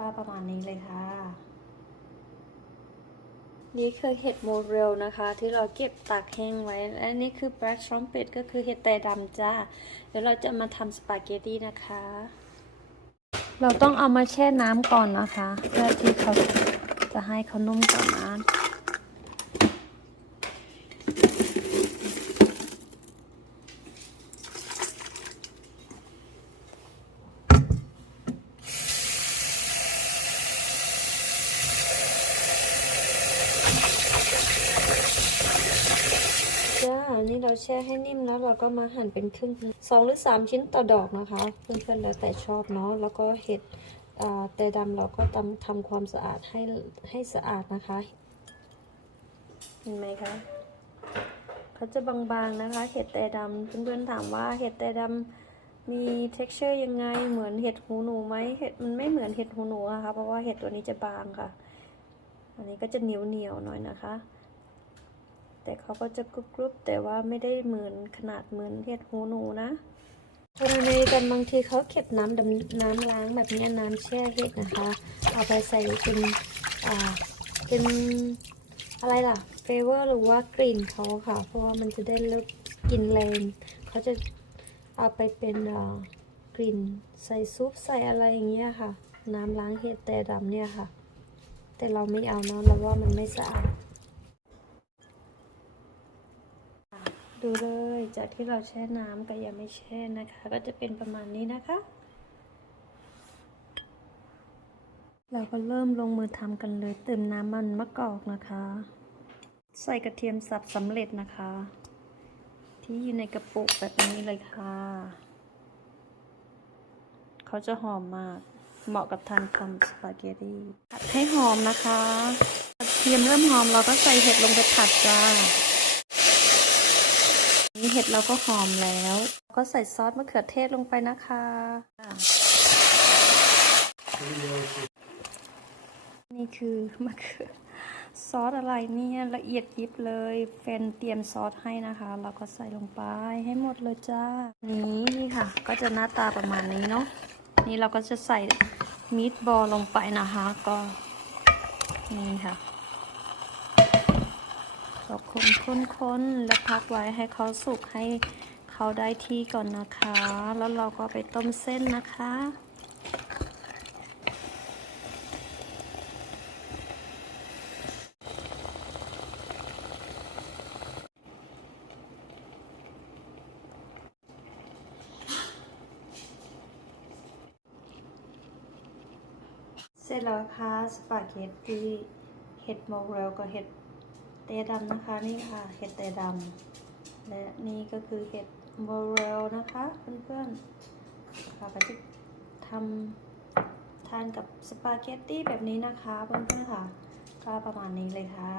ก็ประมาณนี้เลยค่ะ นี่คือเห็ดโมเรลนะคะ ที่เราเก็บตากแห้งไว้ และนี่คือ black trumpet ก็คือเห็ดแต่ดำจ้า เดี๋ยวเราจะมาทำสปาเกตตี้นะคะ เราต้องเอามาแช่น้ำก่อนนะคะ เพื่อที่เขาจะให้เขานุ่มก่อนนะ จ้า นี่ เราแช่ให้นิ่มแล้วเราก็มาหั่นเป็นครึ่งสองหรือสามชิ้นต่อดอกนะคะ เพื่อนๆแล้วแต่ชอบเนาะแล้วก็เห็ดแต่ดำเราก็ทำทำความสะอาดให้ให้สะอาดนะคะ เห็นไหมคะเขาจะบางๆนะคะ เห็ดแต่ดำเพื่อนๆถามว่าเห็ดแต่ดำมี texture ยังไงเหมือนเห็ดหูหนูไหมเห็ดมันไม่เหมือนเห็ดหูหนูอะคะเพราะว่าเห็ดตัวนี้จะบางค่ะ อันนี้ก็จะเหนียวๆหน่อยนะคะ แต่เขาก็จะกรุบๆแต่ว่าไม่ได้เหมือนขนาดเหมือนเห็ดหูหนูนะคนอเมริกันบางทีเขาเก็บน้ำดำน้ำล้างแบบนี้น้ำแช่เห็ดนะคะ เอาไปใส่เป็นอ่าเป็นอะไรล่ะเฟเวอร์หรือว่ากลิ่นเขาค่ะ เพราะว่ามันจะได้เลิกกลิ่นแรงเขาจะเอาไปเป็นอ่ากลิ่นใส่ซุปใส่อะไรอย่างเงี้ยค่ะ น้ำล้างเห็ดแต่ดำเนี่ยค่ะ แต่เราไม่เอาเนาะเราว่ามันไม่สะอาด ดูเลยจากที่เราแช่น้ำกับยังไม่แช่นะคะ ก็จะเป็นประมาณนี้นะคะ เราก็เริ่มลงมือทำกันเลยเติมน้ำมันมะกอกนะคะ ใส่กระเทียมสับสำเร็จนะคะ ที่อยู่ในกระปุกแบบนี้เลยค่ะ เขาจะหอมมากเหมาะกับทานทำสปาเกตตี้ผัดให้หอมนะคะกระเทียมเริ่มหอมเราก็ใส่เห็ดลงไปผัดจ้า นี่เห็ดเราก็หอมแล้ว ก็ใส่ซอสมะเขือเทศลงไปนะคะนี่คือมะเขือซอสอะไรเนี่ยละเอียดยิบเลยเฟนเตรียมซอสให้นะคะ เราก็ใส่ลงไปให้หมดเลยจ้า นี่นี่ค่ะ ก็จะหน้าตาประมาณนี้เนาะนี่เราก็จะใส่มีดบอลลงไปนะคะ ก็นี่ค่ะ ก็คนคนคนแล้วพักไว้ให้เขาสุกให้เขาได้ที่ก่อนนะคะ แล้วเราก็ไปต้มเส้นนะคะเสร็จแล้วค่ะสปาเกตตี้เห็ดโมเรลกับเห็ด ตดำนะคะนี่ค่ะเห็ดเตดำและนี่ก็คือเห็ดโบเรลนะคะเพื่อนๆเราก็จะทำทานกับสปาเกตตี้แบบนี้นะคะเพื่อนๆค่ะก็ประมาณนี้เลยค่ะ